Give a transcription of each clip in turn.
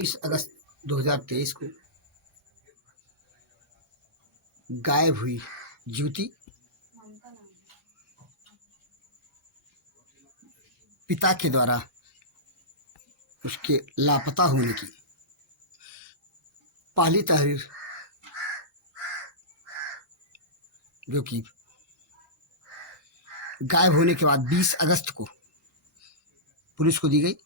19 अगस्त 2023 को गायब हुई युवती पिता के द्वारा उसके लापता होने की पहली तहरीर जो कि गायब होने के बाद 20 अगस्त को पुलिस को दी गई।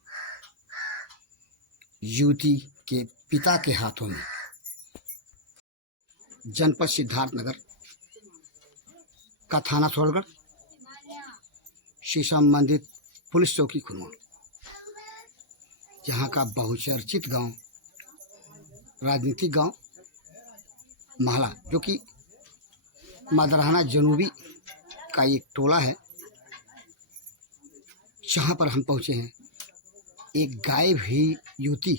युवती के पिता के हाथों में जनपद सिद्धार्थनगर का थाना थोड़गढ़ शीशा मंदिर पुलिस चौकी खुनवा, यहाँ का बहुचर्चित गांव, राजनीतिक गांव महला, जो कि मदराना जनूबी का एक टोला है, जहाँ पर हम पहुँचे हैं। एक गायब हुई युवती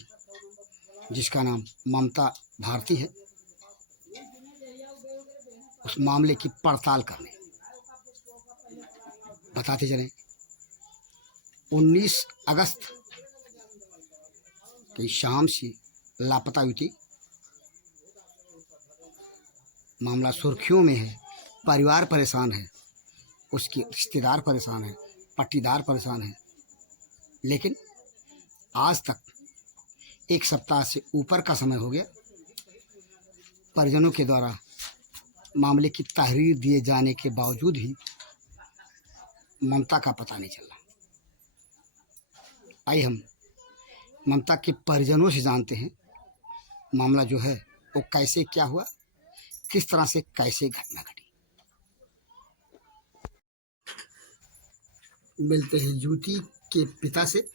जिसका नाम ममता भारती है, उस मामले की पड़ताल करने बताते चलें। 19 अगस्त की शाम से लापता युवती, मामला सुर्खियों में है। परिवार परेशान है, उसके रिश्तेदार परेशान है, पट्टीदार परेशान है, लेकिन आज तक 1 सप्ताह से ऊपर का समय हो गया, परिजनों के द्वारा मामले की तहरीर दिए जाने के बावजूद ही ममता का पता नहीं चला। आइए हम ममता के परिजनों से जानते हैं मामला जो है वो कैसे क्या हुआ, किस तरह से कैसे घटना घटी। मिलते हैं युवती के पिता से,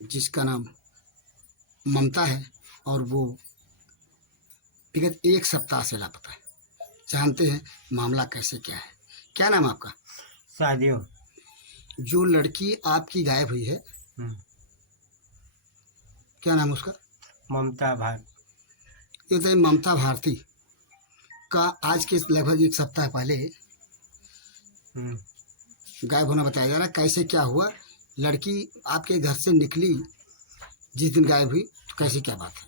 जिसका नाम ममता है और वो विगत 1 सप्ताह से लापता है। जानते हैं मामला कैसे क्या है। क्या नाम आपका? सादियो। जो लड़की आपकी गायब हुई है, क्या नाम उसका? ममता भारती। ये तो ममता भारती का आज के लगभग 1 सप्ताह पहले गायब होना बताया जा रहा है। कैसे क्या हुआ? लड़की आपके घर से निकली जिस दिन गायब हुई, तो कैसे क्या बात है?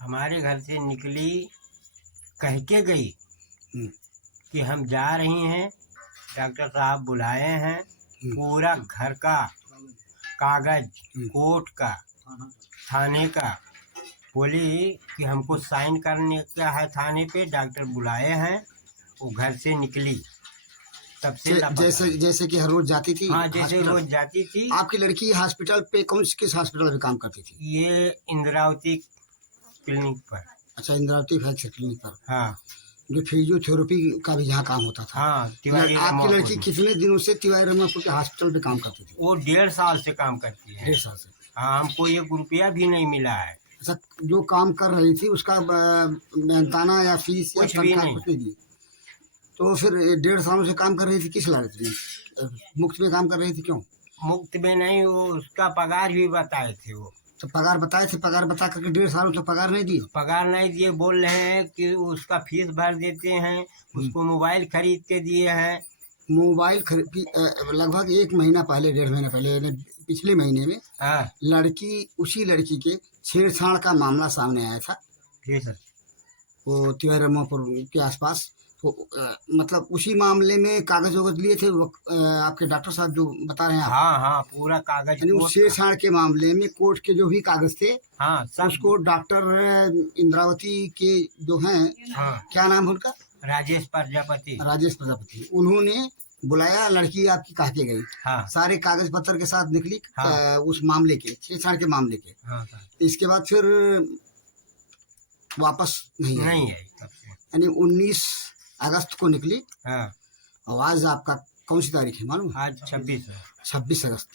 हमारे घर से निकली, कह के गई कि हम जा रही हैं, डॉक्टर साहब बुलाए हैं, पूरा घर का कागज, कोर्ट का, थाने का, बोली कि हमको साइन करने का है थाने पे, डॉक्टर बुलाए हैं। वो घर से निकली तब से जैसे कि हर रोज जाती थी। हाँ, जैसे रोज जाती थी। आपकी लड़की हॉस्पिटल पे किस हॉस्पिटल में काम करती थी? ये इंद्रावती क्लिनिक पर। अच्छा, इंद्रावती फ्रैक्चर क्लिनिक पर। हाँ, जो फिजियोथेरेपी का भी यहाँ काम होता था। हाँ, आपकी लड़की कितने दिनों से तिवारी रमापुर के हॉस्पिटल पे काम करती थी? वो 1.5 साल से काम करती है। 1.5 साल से। हाँ, हमको 1 रुपया भी नहीं मिला है। अच्छा, जो काम कर रही थी उसका मेहनताना या फीस या तनख्वाह कुछ नहीं दी? तो फिर 1.5 सालों से काम कर रही थी, किस लालच में? मुफ्त में काम कर रही थी? क्यों मुफ्त में नहीं, वो उसका पगार भी बताए थे। वो तो पगार बताए थे, पगार बता करके 1.5 सालों से पगार नहीं दिए? पगार नहीं दिए, बोल रहे हैं कि उसका फीस भर देते हैं, उसको मोबाइल खरीद के दिए हैं। मोबाइल लगभग 1 महीना पहले, 1.5 महीना पहले, पिछले महीने में उसी लड़की के छेड़छाड़ का मामला सामने आया था। वो तिवारी रमापुर के आसपास। तो मतलब उसी मामले में कागज वगज लिए थे आपके डॉक्टर साहब जो बता रहे हैं? हाँ हाँ, पूरा कागज। उस छेड़छाड़ के मामले में कोर्ट के जो भी कागज थे, हाँ, उसको डॉक्टर इंद्रावती के जो हैं, क्या नाम है उनका? राजेश प्रजापति। उन्होंने बुलाया, लड़की आपकी कह के गई। सारे कागज पत्र के साथ निकली उस मामले के, छेड़छाड़ के मामले के। इसके बाद फिर वापस नहीं आई। यानी 19 अगस्त को निकली। और आज आपका कौन सी तारीख है मालूम? आज 26 अगस्त।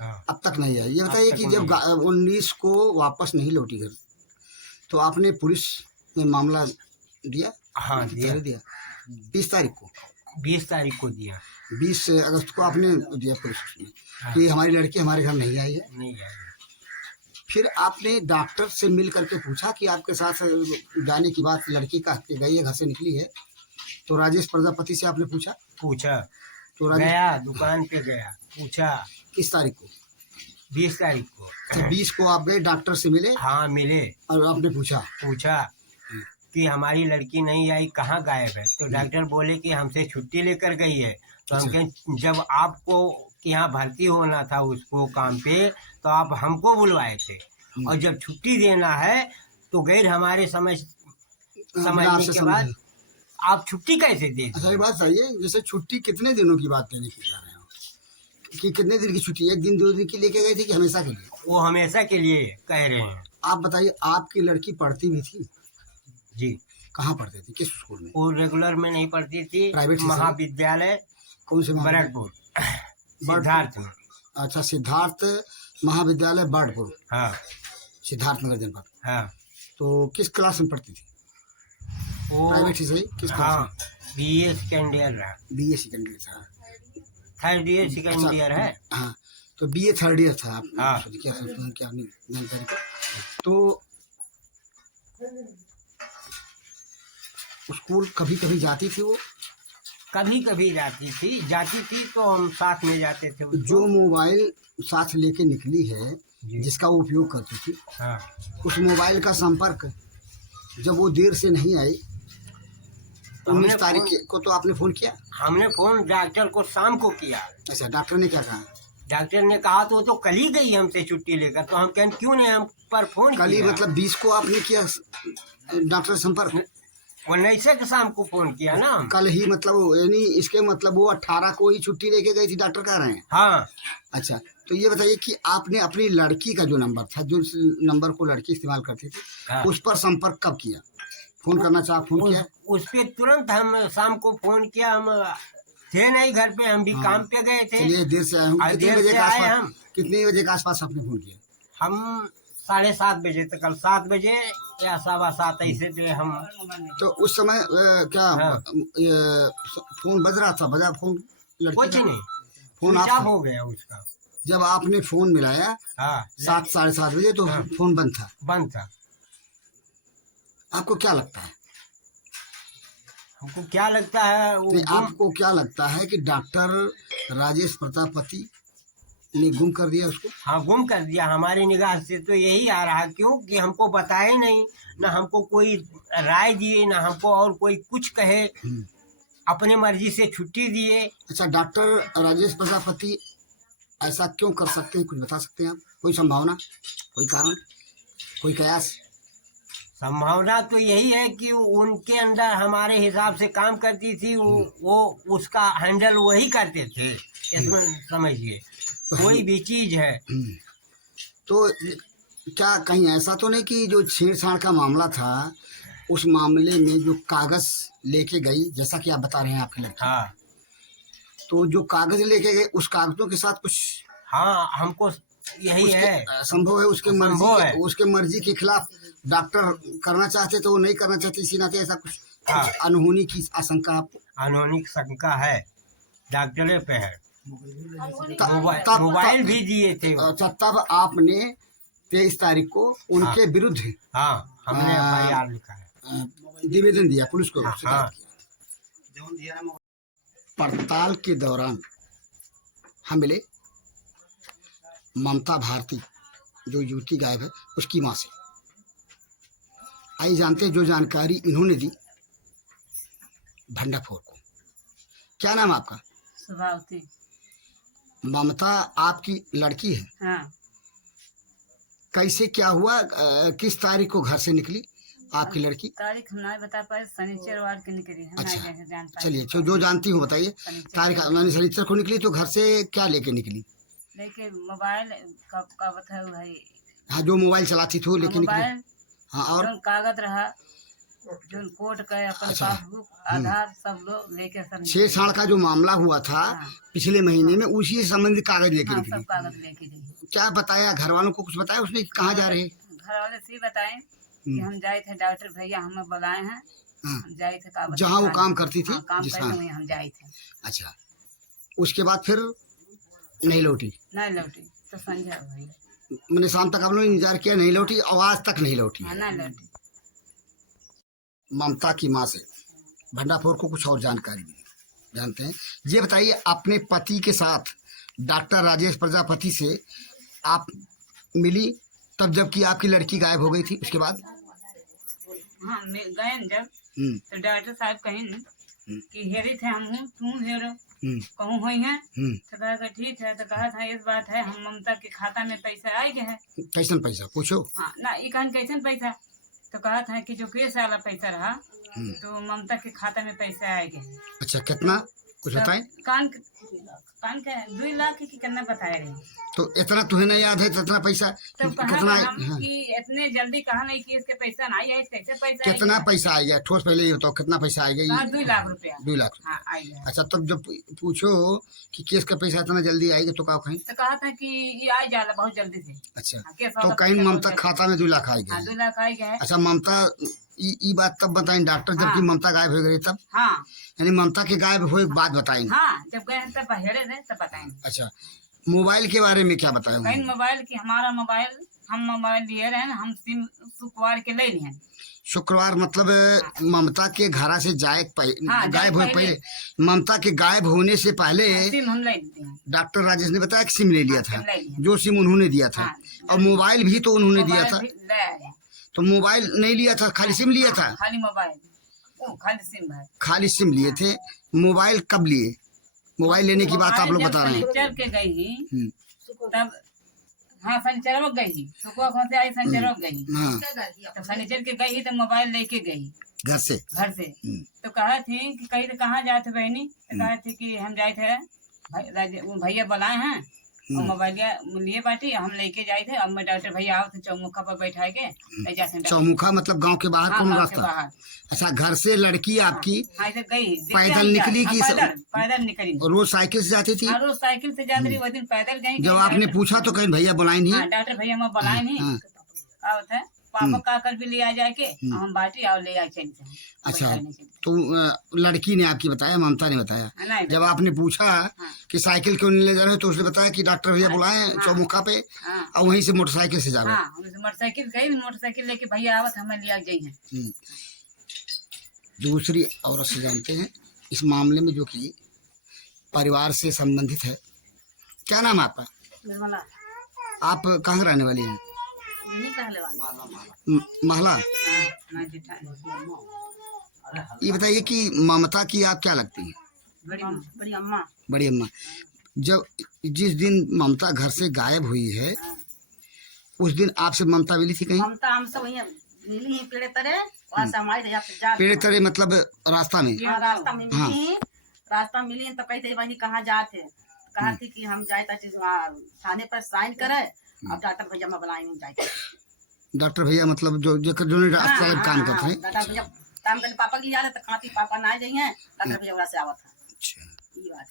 अब तक नहीं आई। ये बताइए कि जब 19 को वापस नहीं लौटी घर, तो आपने पुलिस में मामला दिया? हाँ, दिया। 20 तारीख को 20 तारीख को दिया। 20 अगस्त को आपने दिया पुलिस में कि हमारी लड़की हमारे घर नहीं आई है। नहीं आई। फिर आपने डॉक्टर से मिल करके पूछा कि आपके साथ जाने की बात लड़की कह के गई है, घर से निकली है, तो राजेश प्रजापति से आपने पूछा? तो तो गया, दुकान पे गया, पूछा। किस तारीख को? 20 तारीख को। तो 20 को आप गए, डॉक्टर से मिले? हाँ मिले। और आपने पूछा कि हमारी लड़की नहीं आई, कहाँ गायब है? तो डॉक्टर बोले कि हमसे छुट्टी लेकर गई है। तो हम कहें जब आपको यहाँ भर्ती होना था उसको काम पे, तो आप हमको बुलवाए थे, और जब छुट्टी देना है तो गैर हमारे समझने के बाद आप छुट्टी कैसे दे? अच्छा, ये बात सही है। जैसे छुट्टी कितने दिनों की बात कहने की जा रहे हो कि कितने दिन की छुट्टी? 1 दिन 2 दिन की लेके गए थे कि हमेशा के लिए? वो हमेशा के लिए कह रहे हैं। आप बताइए, आपकी लड़की पढ़ती भी थी? जी। कहाँ पढ़ती थी, किस स्कूल में? वो रेगुलर में नहीं पढ़ती थी, प्राइवेट महाविद्यालय। कौन से? बरकपुर, सिद्धार्थ में। अच्छा, सिद्धार्थ महाविद्यालय बर्डपुर। हाँ, सिद्धार्थ नगर जनपद। हाँ। तो किस क्लास में पढ़ती थी? वो प्राइवेट ही सही, किस क्लास में? BA सेकेंड ईयर रहा। BA सेकेंड ईयर था। थर्ड ईयर सेकेंड ईयर है। हाँ, तो BA थर्ड ईयर था। हाँ। क्या जानकारी तो स्कूल कभी कभी जाती थी वो? कभी कभी जाती थी तो हम साथ में जाते थे। जो मोबाइल साथ लेके निकली है, जिसका वो उपयोग करती थी, हाँ, उस मोबाइल का संपर्क जब वो देर से नहीं आई, 19 तारीख को, तो आपने फोन किया? हमने फोन डॉक्टर को शाम को किया। अच्छा, डॉक्टर ने क्या कहा? डॉक्टर ने कहा तो कल ही गई हमसे छुट्टी लेकर। तो हम कहें क्यों नहीं हम पर फोन कल ही मतलब 20 को आपने किया डॉक्टर संपर्क? 19 के शाम को फोन किया ना। कल ही मतलब, यानी इसके मतलब वो 18 को ही छुट्टी लेके गई थी, डॉक्टर कह रहे हैं? हाँ। अच्छा, तो ये बताइए कि आपने अपनी लड़की का जो नंबर था, जो नंबर को लड़की इस्तेमाल करती थी, हाँ, उस पर संपर्क कब किया? फोन करना चाहा, फोन किया? उस पे तुरंत हम शाम को फोन किया। हम थे नहीं घर पे, हम भी काम पे गए थे। चलिए, देर से आए हूँ। कितने बजे के आसपास? कितने बजे के आसपास आपने फोन किया? हम 7:30 बजे तक, कल 7 बजे या 7:15 ऐसे थे हम। तो उस समय क्या फोन बज रहा था? बजा फोन? कुछ नहीं, फोन स्विच ऑफ ऑफ हो गया उसका। जब आपने फोन मिलाया 7 साढ़े 7 बजे, तो फोन बंद था? बंद था। आपको क्या लगता है? हमको क्या लगता है आपको क्या लगता है कि डॉक्टर राजेश प्रजापति ने गुम कर दिया उसको? हाँ, गुम कर दिया। हमारी निगाह से तो यही आ रहा, क्योंकि हमको बताए नहीं, ना हमको कोई राय दिए, ना हमको और कोई कुछ कहे, अपने मर्जी से छुट्टी दिए। अच्छा, डॉक्टर राजेश प्रजापति ऐसा क्यों कर सकते हैं, कुछ बता सकते हैं आप? कोई संभावना, कोई कारण, कोई कयास? संभावना तो यही है कि उनके अंदर हमारे हिसाब से काम करती थी। वो उसका हैंडल वही करते थे, इसमें समझिए। कोई भी चीज है तो क्या कहीं ऐसा तो नहीं कि जो छेड़छाड़ का मामला था, उस मामले में जो कागज लेके गई, जैसा कि आप बता रहे हैं आपके लड़की, हाँ, तो जो कागज लेके गए, उस कागजों के साथ कुछ? हाँ, हमको यही है संभव है उसके मर्जी के खिलाफ डॉक्टर करना चाहते तो वो नहीं करना चाहते, इसी नाते ऐसा कुछ अनहोनी की आशंका आपको? अनहोनी शंका है, डॉक्टरे पे है। मोबाइल भी दिए थे। अच्छा, तब आपने 23 तारीख को उनके विरुद्ध हमने FIR लिखा है, निवेदन दिया पुलिस को? हाँ। पड़ताल के दौरान हम मिले ममता भारती, जो युवती गायब है, उसकी माँ से। आइए जानते हैं जो जानकारी इन्होंने दी भंडाफोर को। क्या नाम आपका? सुभावती। ममता आपकी लड़की है? हाँ। कैसे क्या हुआ, किस तारीख को घर से निकली आपकी लड़की? तारीख हम नहीं बता पाए, शनिचरवार की निकली है। अच्छा, चलिए, जो जानती हूँ बताइए तारीख। मैंने शनिचर को निकली, तो घर से क्या लेके निकली? लेके मोबाइल का बताया भाई। हाँ, जो मोबाइल चलाती थी वो लेके निकली। हाँ, और कागज रहा, जो कोर्ट का अपन पासबुक, आधार, सब लोग लेके। छेड़छाड़ का जो मामला हुआ था पिछले महीने में, उसी से संबंधित कागज लेके निकली? सब कागज लेके गई। क्या बताया घर वालों को, कुछ बताया उसने कहाँ जा रहे? घर वाले से बताए कि हम जाए थे, डॉक्टर भैया हमें बुलाए हैं, हम जाए थे जहाँ वो काम करती थी, हम जाए थे। अच्छा, उसके बाद फिर नहीं लौटी? नहीं लौटी तो संजय भैया, मैंने शाम तक आप लोगों ने इंतजार किया, नहीं लौटी, आवाज तक नहीं लौटी? नहीं लौटी। ममता की माँ से भंडाफोर को कुछ और जानकारी मिली, जानते हैं। ये बताइए, अपने पति के साथ डॉक्टर राजेश प्रजापति से आप मिली तब जबकि आपकी लड़की गायब हो गई थी, उसके बाद? हाँ गए न जब तो डॉक्टर साहब कहीं कि हेरी थे हम तू हेरो कहूँ हुई है तो कहा ठीक है। तो कहा था इस बात है हम ममता के खाता में पैसा आ गए है। कैसन पैसा पूछो? हाँ ना ये कहन कैसन पैसा? तो कहा था कि जो केस वाला पैसा रहा तो ममता के खाता में पैसा आ गए। अच्छा कितना कुछ बताएं? कान के 2 लाख की कितना बताया गया। तो इतना तुम्हें नहीं याद है इतना पैसा तो कितना? हम कि इतने जल्दी कहा नहीं कि इसके पैसा नहीं आए, कैसे पैसा कितना पैसा आ गया ठोस पहले ये बताओ, कितना पैसा आ गया? 2 लाख रुपया। 2 लाख? हाँ आ गया। अच्छा तब जब पूछो कि केस का पैसा इतना जल्दी आएगा तो कहा कहीं? तो कहा था कि ये आ जाला बहुत जल्दी से। अच्छा तो कहीं ममता खाता में 2 लाख आ गया? 2 लाख आ गया है। अच्छा ममता ये बात तब बताएं डॉक्टर जबकि ममता गायब हो गई तब? हाँ यानी ममता के गायब हुए बाद बताएंगे? हाँ जब गए तब हेरे थे तब बताएंगे। अच्छा मोबाइल के बारे में क्या बताया? कहीं मोबाइल की हमारा मोबाइल हम मोबाइल लिए रहे हैं, हम सिम शुक्रवार के ले लिए हैं। शुक्रवार मतलब ममता के घर से गायब हुए पहले, ममता के गायब होने से पहले सिम हम ले लिए हैं। डॉक्टर राजेश ने बताया कि सिम ले लिया था, सिम ले लिए। जो सिम उन्होंने दिया था। और मोबाइल भी तो उन्होंने दिया था। मोबाइल भी ले आए। तो मोबाइल नहीं लिया था, खाली सिम लिया था? खाली मोबाइल खाली सिम है। खाली सिम लिए थे। मोबाइल कब लिए? मोबाइल लेने की बात आप लोग बता रहे हैं। शनिचर के गई तब, हाँ शनिचर गई, शुक्रवार से आई शनिचर गई। तो शनिचर के गई तो मोबाइल लेके गई घर से। तो कहा थी कि कहीं तो कहाँ जाए थे बहनी? तो कहा थी कि हम जाए थे भैया बुलाए हैं और मोबाइल लिए बाटी हम लेके जाए थे। अब मैं डॉक्टर भैया आओ थे चौमुखा पर बैठा के ले जाते। चौमुखा मतलब गांव के बाहर? कौन रास्ता? अच्छा घर से लड़की आपकी गई पैदल निकली कि पैदल निकली? रोज साइकिल से जाती थी? रोज साइकिल से जाती रही, वो दिन पैदल गई। जब आपने पूछा तो कहीं भैया बुलाए नहीं? डॉक्टर भैया मैं बुलाए नहीं। आओ थे पापा काकर भी ले आ जाए के हम बाटी और ले आए चलते हैं। अच्छा तो लड़की ने आपकी बताया, ममता ने बताया? जब आपने पूछा कि साइकिल क्यों नहीं ले जा रहे तो उसने बताया कि डॉक्टर भैया बुलाए चौमुखा पे और वहीं से मोटरसाइकिल से जा रहे। मोटरसाइकिल गई, मोटरसाइकिल लेके भैया आवत हमें ले आ जाइए। दूसरी औरत से जानते हैं इस मामले में जो कि परिवार से संबंधित है। क्या नाम है आपका? निर्मला। आप कहाँ रहने वाली हैं? महला। ये बताइए कि ममता की आप क्या लगती हैं? बड़ी अम्मा। बड़ी अम्मा। जब जिस दिन ममता घर से गायब हुई है उस दिन आपसे ममता मिली थी कहीं? ममता हमसे वहीं मिली ही पेड़ तरे, वहाँ से हमारे पेड़ तरे मतलब रास्ता में? रास्ता में मिली। रास्ता मिली तो कहते भाई कहाँ जाते? कहा थी कि हम जाए थाने पर साइन करे और डॉक्टर भैया में बुलाए नहीं जाए। डॉक्टर भैया मतलब जो काम करते हैं? डॉक्टर भैया काम करने पापा की याद है तो कहा थी पापा ना जाइए, डॉक्टर भैया वहाँ से आवत है। अच्छा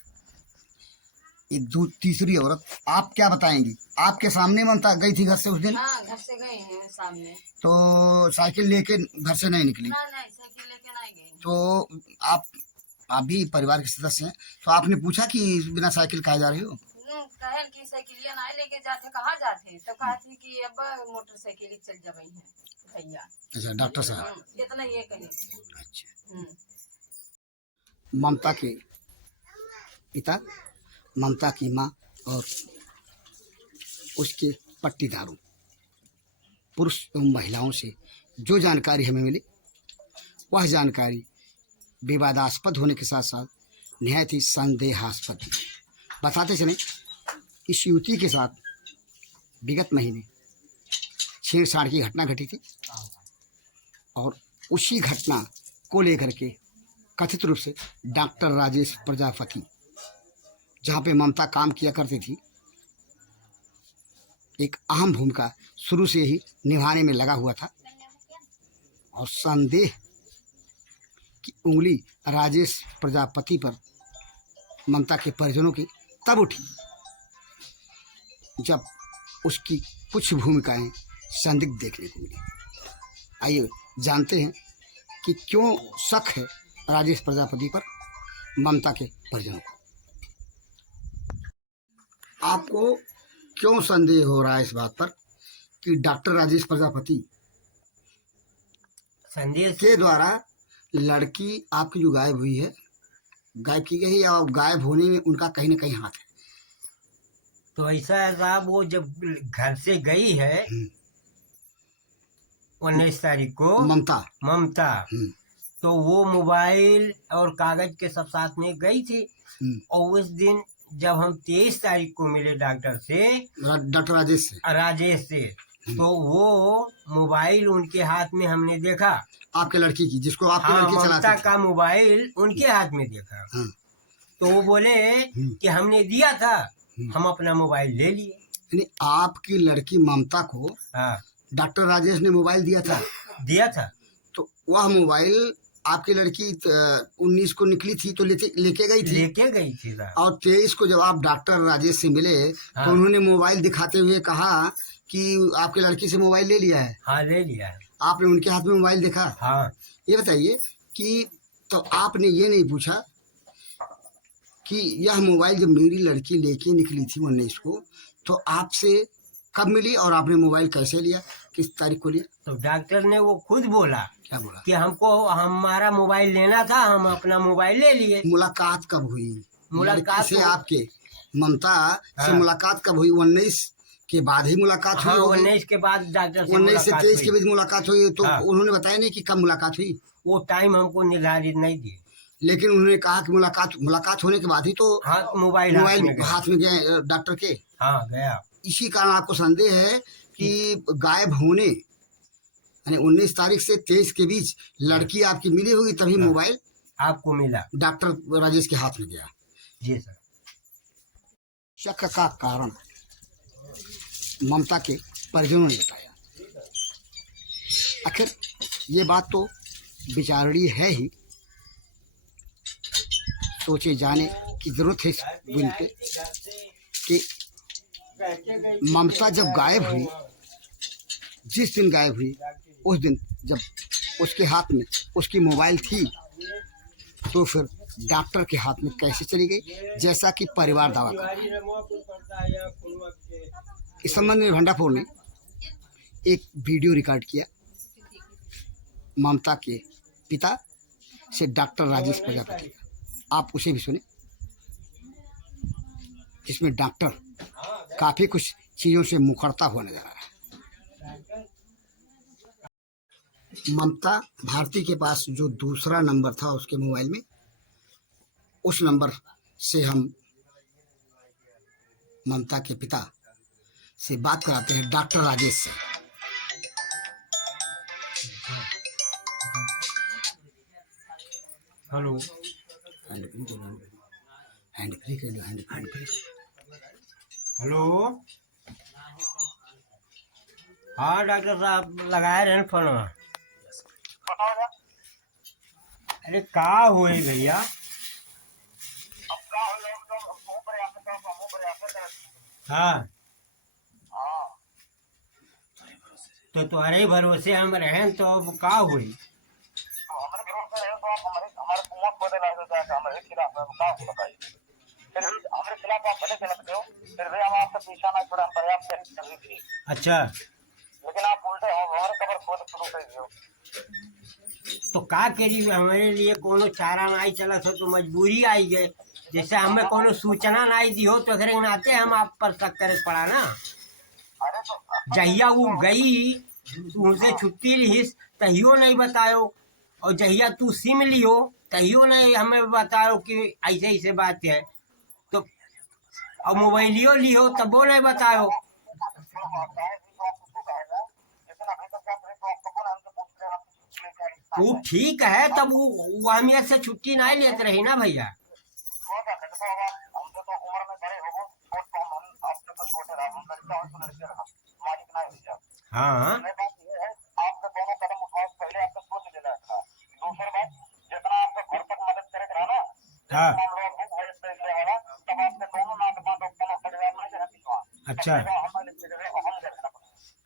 ये तीसरी औरत आप क्या बताएंगी? आपके सामने ममता गई थी घर से उस दिन? हाँ घर से गए हैं सामने। तो साइकिल लेके घर से नहीं निकली? नहीं साइकिल लेके नहीं गई। तो आप भी परिवार के सदस्य हैं तो आपने पूछा कि बिना साइकिल कहाँ जा रही हो? कहल की साइकिलिया नहीं लेके जाते, कहाँ जाते? तो कहा थी कि अब मोटरसाइकिल चल जाबई है भैया। अच्छा डॉक्टर साहब इतना ये कहे। अच्छा ममता के पिता, ममता की माँ और उसके पट्टीदारों पुरुष एवं महिलाओं से जो जानकारी हमें मिली वह जानकारी विवादास्पद होने के साथ साथ निहायत ही संदेहास्पद। बताते चलें इस युवती के साथ विगत महीने छेड़छाड़ की घटना घटी थी और उसी घटना को लेकर के कथित रूप से डॉक्टर राजेश प्रजापति जहाँ पे ममता काम किया करती थी एक अहम भूमिका शुरू से ही निभाने में लगा हुआ था और संदेह की उंगली राजेश प्रजापति पर ममता के परिजनों की तब उठी जब उसकी कुछ भूमिकाएं संदिग्ध देखने को मिली। आइए जानते हैं कि क्यों शक है राजेश प्रजापति पर ममता के परिजनों को। आपको क्यों संदेह हो रहा है इस बात पर कि डॉक्टर राजेश प्रजापति संदेह के द्वारा लड़की आपकी जो गायब हुई है, गायब की गई या गायब होने में उनका कहीं ना कहीं हाथ है? तो ऐसा है साहब, वो जब घर से गई है 19 तारीख को ममता, तो वो मोबाइल और कागज के सब साथ में गई थी। और उस दिन जब हम 23 तारीख को मिले डॉक्टर राजेश से तो वो मोबाइल उनके हाथ में हमने देखा, आपके लड़की की, जिसको आपकी लड़की ममता का मोबाइल उनके हाथ में देखा। तो वो बोले कि हमने दिया था, हम अपना मोबाइल ले लिए। यानी आपकी लड़की ममता को डॉक्टर राजेश ने मोबाइल दिया था। तो वह मोबाइल आपकी लड़की 19 को निकली थी तो लेके गई थी और 23 को जब आप डॉक्टर राजेश से मिले तो उन्होंने मोबाइल दिखाते हुए कहा कि आपकी लड़की से मोबाइल ले लिया है। हाँ, ले लिया है। आपने उनके हाथ में मोबाइल देखा? हाँ। ये बताइए कि तो आपने ये नहीं पूछा कि यह मोबाइल जब मेरी लड़की लेके निकली थी 19 को, तो आपसे कब मिली और आपने मोबाइल कैसे लिया, किस तारीख को लिया? तो डॉक्टर ने वो खुद बोला। क्या बोला? कि हमको हमारा मोबाइल लेना था, हम अपना मोबाइल ले लिए। मुलाकात कब हुई? मुलाकात से आपके ममता से मुलाकात कब हुई? 19 के बाद ही मुलाकात हुई? 19 के बाद डॉक्टर से 19 से 23 के बीच मुलाकात हुई। तो उन्होंने बताया नहीं कि कब मुलाकात हुई? वो टाइम हमको निर्धारित नहीं दिए, लेकिन उन्होंने कहा कि मुलाकात होने के बाद ही तो मोबाइल हाथ में गए डॉक्टर के। हाँ, गया। इसी कारण आपको संदेह है कि गायब होने यानी 19 तारीख से 23 के बीच लड़की आपकी मिली होगी, तभी मोबाइल आपको मिला, डॉक्टर राजेश के हाथ में गया। जी सर। शक का कारण ममता के परिजनों ने बताया। आखिर ये बात तो विचारणीय है ही, सोचे जाने की जरूरत है इस दिन पे कि ममता जब गायब हुई, जिस दिन गायब हुई उस दिन जब उसके हाथ में उसकी मोबाइल थी, तो फिर डॉक्टर के हाथ में कैसे चली गई, जैसा कि परिवार दावा कर रहा है। इस संबंध में भंडापुर ने एक वीडियो रिकॉर्ड किया ममता के पिता से डॉक्टर राजेश प्रजापति का, आप उसे भी सुने, जिसमें डॉक्टर काफी कुछ चीजों से मुखरता हुआ नजर आ रहा है। ममता भारती के पास जो दूसरा नंबर था उसके मोबाइल में, उस नंबर से हम ममता के पिता से बात कराते हैं डॉक्टर राजेश से। हेलो, हैंड फ्री कर लो, हैंड फ्री। हेलो, हाँ डॉक्टर साहब लगाए रहे फोन। अरे का हुए भैया? हाँ, तो तुम्हारे भरोसे हम रहें तो अब का हुई? अच्छा, लेकिन आप उल्टे हमारे खबर खुद शुरू कर दियो। तो का करी, हमारे लिए कोनो चारा नहीं चला था तो मजबूरी आई गए। जैसे हमें कोनो सूचना नहीं दी हो तो अगर नाते हम आप पर शक करे पड़ा ना। जहिया वो गई तुमसे छुट्टी लिहिस तहियो नहीं बतायो, और जहिया तू सिम लियो तहियो नहीं हमें बतायो कि ऐसे ऐसे बात है। तो और मोबाइलियो लियो तब वो नहीं बतायो। वो ठीक है, तब वो अहमियत से छुट्टी नहीं लेते रही ना भैया। हाँ, हाँ, अच्छा,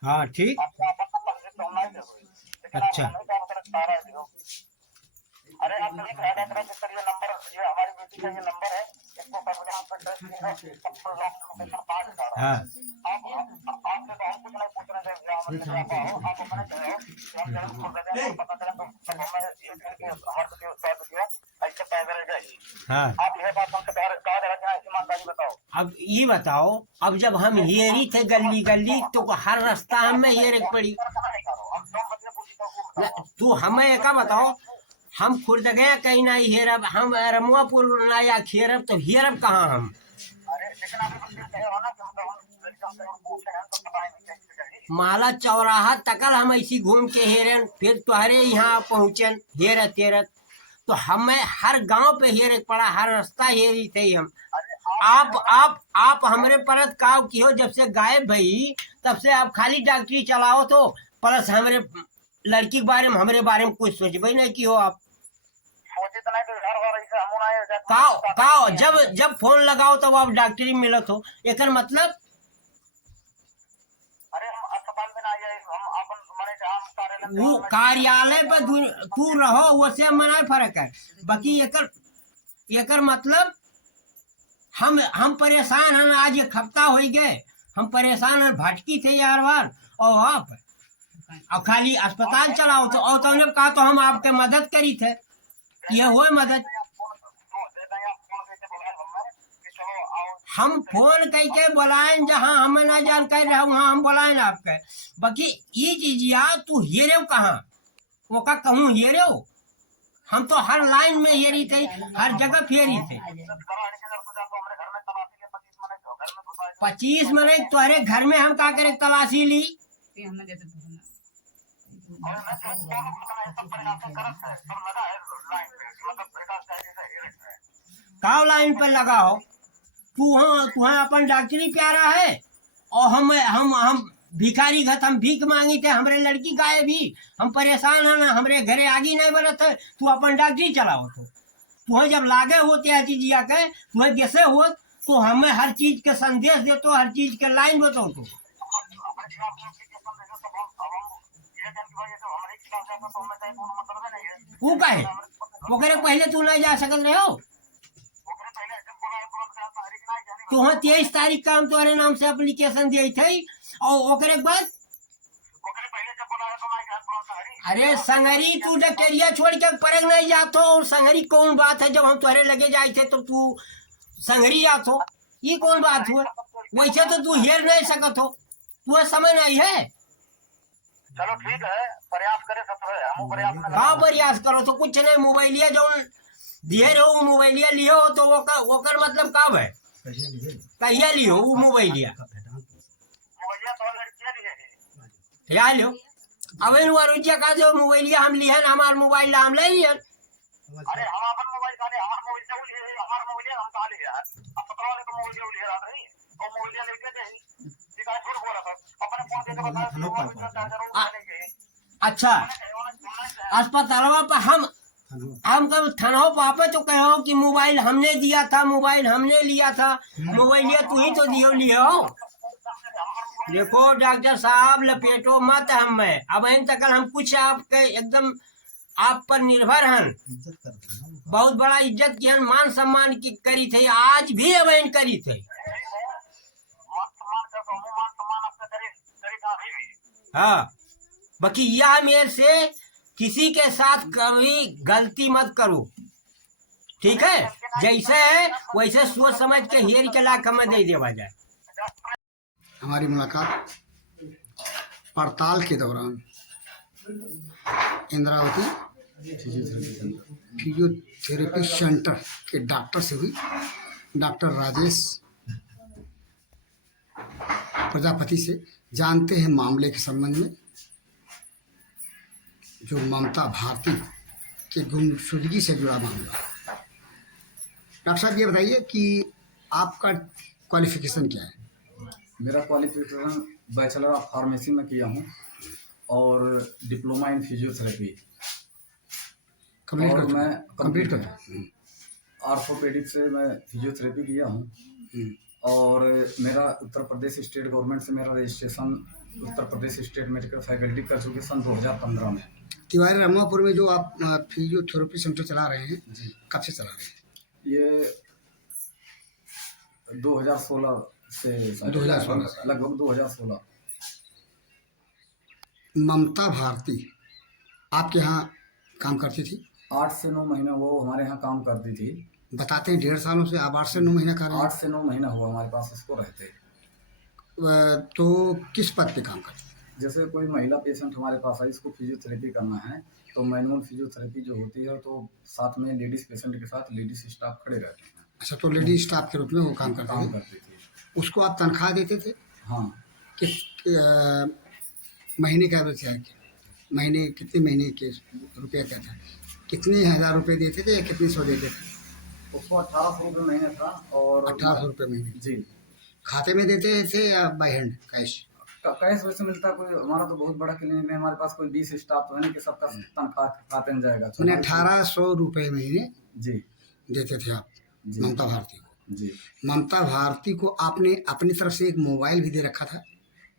हाँ ठीक, अच्छा, अरे आप नहीं कहा जाता है सर, ये नंबर, ये हमारी बेटी का ये नंबर है, इसको हाँ, आपसे तो हम कुछ नहीं पूछ रहे थे, हाँ। आप यह बात हमसे कहा ईमानदारी बताओ। अब ये बताओ, अब जब हम हेरी थे गली गली तो हर रास्ता हमें हेर पड़ी। तू हमें एक बताओ, हम खुद गए कहीं ना हेरब, हम रमुआपुर ना या खेरब तो हेरब कहाँ हम? माला चौराहा तकल हम ऐसी घूम के हेरन, फिर तुम्हारे यहाँ पहुँचन हेरत हेरत, तो हमें हर गांव पे हेरे पड़ा, हर रास्ता हेरी थे हम। आप हमारे परत काव की हो, जब से गायब भई तब से आप खाली डॉक्टरी चलाओ तो प्लस हमारे लड़की के बारे में, हमारे बारे में कुछ सोचबे नहीं की हो आप। काओ जब फोन लगाओ तब आप डॉक्टरी मिलत हो, एक मतलब वो कार्यालय पर तू रहो वैसे मना फर्क है, बाकी एकर मतलब हम परेशान हैं। आज एक हफ्ता हो गए हम परेशान हैं, भटकी थे यार बार, और आप और खाली अस्पताल चलाओ तो, और तुमने कहा तो हम आपके मदद करी थे, ये हो मदद। हम फोन करके बुलाएं, जहाँ हमें ना जान कर रहे वहाँ हम बुलाएं आपके। बाकी ये चीज यार तू हेरे कहाँ, वो का कहूँ हेरे, हम तो हर लाइन में हेरी थे, हर जगह फेरी थे। 25 मिनट तुम्हारे घर में हम का करे तलाशी ली? काव लाइन पर लगाओ, तुहा अपन डॉक्टरी प्यारा है, और हम भिखारी घत, हम भीख मांगी थे, हमरे लड़की गाय भी, हम परेशान है ना, हमरे घरे आगे नहीं बनत है, तू अपन डॉक्टरी चलाओ तो तुम्हें जब लागे होते है चीजिया के, तुम्हें जैसे हो तो हमें हर चीज के संदेश दे, तो हर चीज के लाइन बताओ तो। वो कहे ओकरे पहले तू नहीं जा सकल रहे हो, तो 23 तारीख का हम तुम्हारे नाम से एप्लीकेशन दिए थे, और ओकरे बाद अरे संगरी तू डकेरिया छोड़ के परग नहीं जातो, और संगरी कौन बात है, जब हम तुम्हारे लगे जाए थे तो तू संगरी जात हो, ये कौन बात हुआ? वैसे तो तू हेर नहीं सकत हो, तू समय नहीं है। चलो ठीक है, प्रयास करे हम प्रयास हाँ प्रयास करो तो कुछ नहीं, मोबाइलिया जो दिए रहो मोबाइलिया लियो तो ओकर मतलब कब है, कहिया लियो वो मोबाइलिया या लियो? अब इन रुचिया का जो मोबाइलिया हम लिहन, हमार मोबाइल हम ले लिहन। अरे हम अपन मोबाइल का हमार मोबाइल से लिए, हमार मोबाइल हम का लिए यार, अब पता वाले को मोबाइल ले रहा नहीं, और मोबाइल लेके दे शिकायत छोड़ बोला था अपने फोन देके बता। अच्छा अस्पताल पर हम कब थाना पापे तो कहो कि मोबाइल हमने दिया था, मोबाइल हमने लिया था, मोबाइल लिया तू ही तो लियो। देखो डॉक्टर साहब लपेटो मत हमें, अब इन तक हम कुछ आपके एकदम आप पर निर्भर हैं, बहुत बड़ा इज्जत की मान सम्मान की करी थे, आज भी अब इन करी थे। हाँ बाकी यह मेरे से किसी के साथ कभी गलती मत करो, ठीक है? जैसे है वैसे सोच समझ के हेर के लाख हमें दे देवा जाए। हमारी मुलाकात पड़ताल के दौरान इंद्रावती फिजियोथेरेपी सेंटर के डॉक्टर से हुई। डॉक्टर राजेश प्रजापति से जानते हैं मामले के संबंध में, जो ममता भारती के गुमशुदगी से जुड़ा मामला। डॉक्टर साहब ये बताइए कि आपका क्वालिफिकेशन क्या है? मेरा क्वालिफिकेशन बैचलर ऑफ फार्मेसी में किया हूँ और डिप्लोमा इन फिजियोथेरेपी कंप्लीट कर ऑर्थोपेडिक से मैं फिजियोथेरेपी किया हूँ। और मेरा उत्तर प्रदेश स्टेट गवर्नमेंट से मेरा registration Uttar Pradesh state medical faculty कर चुके सन 2015 में। तिवारी रमुआपुर में जो आप फिजियोथेरेपी सेंटर चला रहे हैं, कब से चला रहे हैं? ये 2016 से 2016 लगभग 2016। ममता भारती आपके यहाँ काम करती थी? 8 से 9 महीने वो हमारे यहाँ काम करती थी। बताते हैं 1.5 सालों से आप 8 से 9 महीना कर रहे 8 से 9 महीना हुआ हमारे पास इसको रहते। हैं। तो किस पद पे काम करते हैं? जैसे कोई महिला पेशेंट हमारे पास है, इसको फिजियोथेरेपी करना है, तो मैनुअल फिजियोथेरेपी जो होती है, तो साथ में लेडीज पेशेंट के साथ लेडीज स्टाफ खड़े रहते हैं। अच्छा, तो लेडी स्टाफ के रूप में वो काम करते थे। उसको आप तनख्वाह देते थे? हाँ। किस महीने का एवरेज है? महीने कितने महीने के रुपया क्या था? कितने हज़ार रुपये देते थे या कितने सौ देते थे? उसको 1800 रुपये महीने था। और 1800 रुपये महीने जी। खाते में देते थे या बाई हैंड कैश? कैश वैसे मिलता कोई, हमारा तो बहुत बड़ा क्लिनिक है, हमारे पास कोई 20 स्टाफ तो है नहीं कि सबका तनख्वाह खाते में जाएगा। मैंने 1800 रुपये महीने जी देते थे आप ममता भारती को। जी। ममता भारती को आपने अपनी तरफ से एक मोबाइल भी दे रखा था?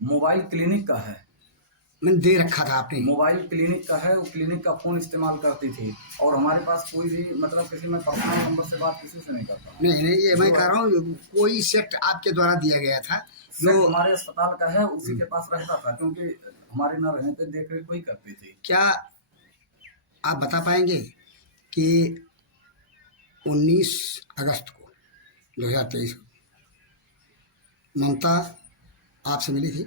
मोबाइल क्लिनिक का है। मैंने दे रखा था आपने? मोबाइल क्लिनिक का है, वो क्लिनिक का फ़ोन इस्तेमाल करती थी, और हमारे पास कोई भी मतलब किसी में पर्सनल नंबर से बात किसी से नहीं करता। नहीं, ये मैं कह रहा हूँ कोई सेट आपके द्वारा दिया गया था जो हमारे अस्पताल का है, उसी के पास रहता था, क्योंकि हमारे न रहने पे देख रेख वही करती थी। क्या आप बता पाएंगे कि 19 अगस्त को 2023 ममता आपसे मिली थी?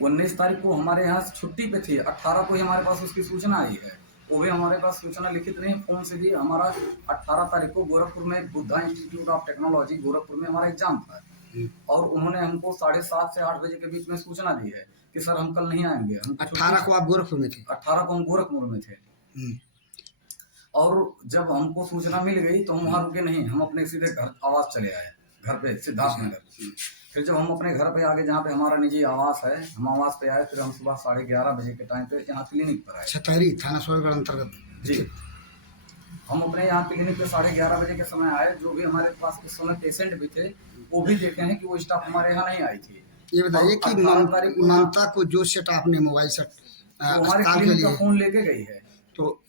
19 तारीख को हमारे यहाँ छुट्टी पे थी, 18 को ही हमारे पास उसकी सूचना आई है। वो भी हमारे पास सूचना लिखित नहीं, फोन से भी। हमारा 18 तारीख को गोरखपुर में Buddha institute of technology Gorakhpur में हमारा एग्जाम था, और उन्होंने हमको 7:30 से 8 बजे के बीच में सूचना दी है कि सर हम कल नहीं आएंगे। 18 को आप गोरखपुर में थे? 18 को हम गोरखपुर में थे। और जब हमको सूचना मिल गई तो हम वहाँ रुके नहीं, हम अपने सीधे घर आवास चले आए, घर पे सिद्धार्थनगर। फिर जब हम अपने घर पे आगे, जहाँ पे हमारा निजी आवास है, हम आवास पे आए। फिर हम सुबह 11:30 बजे के टाइम पे यहाँ क्लिनिक पर आए। छतरी थाना सोनगढ़ अंतर्गत? जी। हम अपने यहाँ क्लिनिक पे 11:30 बजे के समय आए। जो भी हमारे पास इस समय पेशेंट भी थे, वो भी देखे हैं कि वो स्टाफ हमारे यहाँ नहीं आई थी। ये बताइए कि ममता को जो सेट आपने मोबाइल सेट हमारे क्लिनिक का फोन लेके गई है, तो